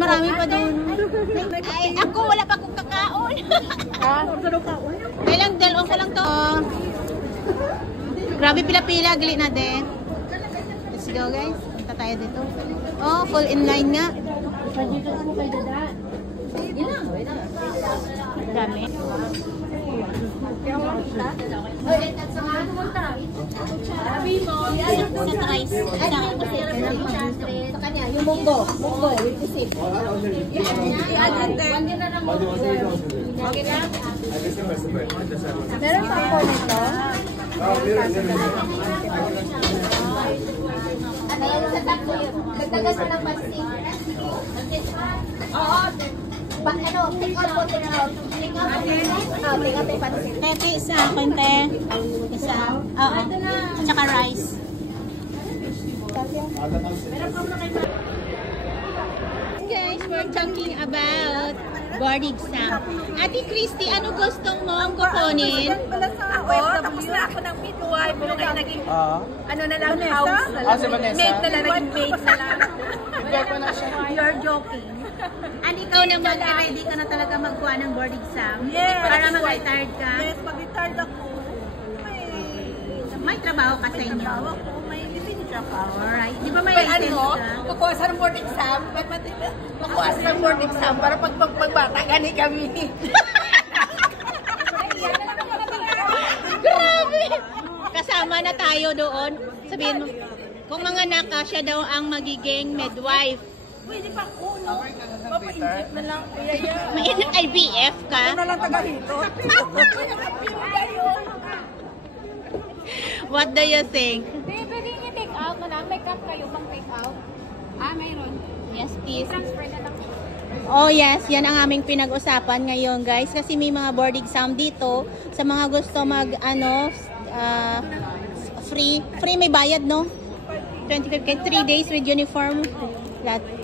marami pa doon. Ay, ako wala pa akong kakaon. Kailang dalawang ko lang to. Grabe pila-pila, gali natin. Let's go guys. Punta tayo dito. Oh, full in line nga. Dami. Sa rice. Sa kanya, yung munggo. Munggo, with isip. Meron pa po nito? Sa tatlo yun. Dagdagan mo ng pansin. Oo. Ano, take out po, take out. Take out. Take out yung pansin. Tete, isa. Kwente. Isa. Oo. At saka rice. Guys, we're talking about board exam. Ate Christy, ano gusto mong kukunin? Ako, tapos na ako ng midwife. Naging, ano na lang, house na lang. Maid na lang, naging maid na lang. You're joking. Ano ikaw naman, ready ka na talaga magkuha ng board exam? Yes. Para mag-retired ka? Yes, pag-retired ako, May trabaho ka sa inyo? may lipinsya pa. Alright. Di ba may license ka? Kukuha sa board exam. Kukuha sa board exam para pag magbata gani kami. Grabe! Kasama na tayo doon. Sabihin mo, kung mga naka, siya daw ang magiging midwife. Pwede pa ko, no? Papa-inject na lang. May IVF ka? Ano na lang taga rito? What do you think? Pwede nyo take out mo lang. May cup kayo pang take out. Mayroon. Yes, please. Transfer na lang. Oh yes, yan ang aming pinag-usapan ngayon guys. Kasi may mga board exam dito. Sa mga gusto mag, free may bayad, no? 25 3 days with uniform.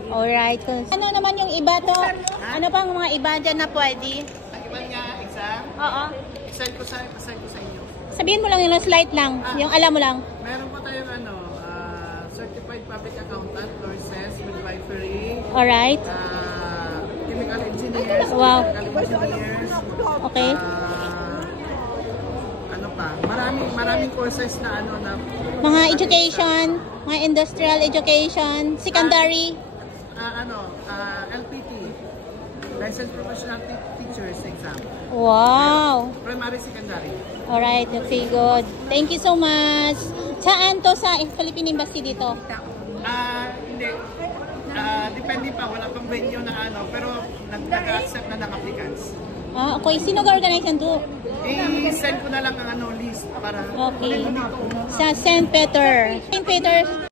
Alright. Ano naman yung iba to? Ano pang mga iba dyan na pwede? Ang iba nga exam? Oo. Send ko sa inyo. Sabihin mo lang yung slight lang. Yung alam mo lang. Meron pa tayong Certified Public Accountant, Nurses, Midwifery, Alright. Chemical Engineers, Wow. Chemical Engineers. Okay. Ano pa? Maraming courses na Mga education, mga industrial education, secondary. LPT, Licensed Professional Teachers Exam. Wow. Primary, secondary. Alright, okay, good. Thank you so much. Saan to sa Philippine Embassy dito? Hindi. Depende pa. Wala pang venue na pero nag-accept na ng applicants. Okay. Sino ga-organize yan to? I-send ko na lang ang list para... Okay. Sa St. Peter. St. Peter.